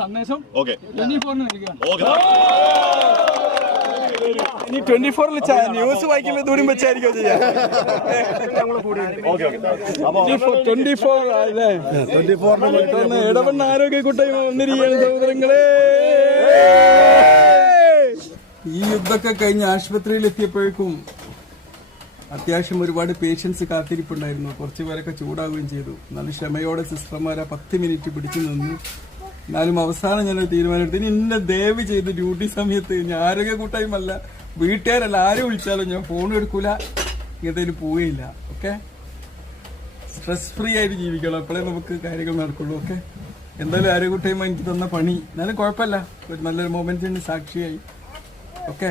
സന്ദേശം 24 ന്യൂസ് വായിക്കുമ്പോ ദൂരം വെച്ചായിരിക്കും ചെയ്യാം. 24 ഇടപെണ്ണ ആരോഗ്യ കൂട്ടായ്മ വന്നിരിക്കുകയാണ് സഹോദരങ്ങളെ. ഈ യുദ്ധമൊക്കെ കഴിഞ്ഞ് ആശുപത്രിയിൽ എത്തിയപ്പോഴേക്കും അത്യാവശ്യം ഒരുപാട് പേഷ്യൻസ് കാത്തിരിപ്പുണ്ടായിരുന്നു. കുറച്ചു പേരൊക്കെ ചൂടാവുകയും ചെയ്തു. നല്ല ക്ഷമയോടെ സിസ്റ്റർമാരെ 10 മിനിറ്റ് പിടിച്ചു നിന്നു. എന്നാലും അവസാനം ഞാനൊരു തീരുമാനമെടുത്തു, ഇന്നെ ദയവ് ചെയ്ത് ഡ്യൂട്ടി സമയത്ത് ഞാൻ ആരോഗ്യ കൂട്ടായ്മല്ല, വീട്ടുകാരല്ല, ആരും വിളിച്ചാലും ഞാൻ ഫോൺ എടുക്കൂല, ഇങ്ങനത്തേന് പോവുകയില്ല. ഓക്കെ, സ്ട്രെസ് ഫ്രീ ആയിട്ട് ജീവിക്കണം, അപ്പോഴേ നമുക്ക് കാര്യങ്ങൾ നടക്കുള്ളൂ. ഓക്കെ, എന്തായാലും ആരോഗ്യ കൂട്ടായ്മ എനിക്ക് തന്ന പണി, എന്നാലും കുഴപ്പമില്ല, ഒരു നല്ലൊരു മൊമെന്റിന് സാക്ഷിയായി. ഓക്കെ.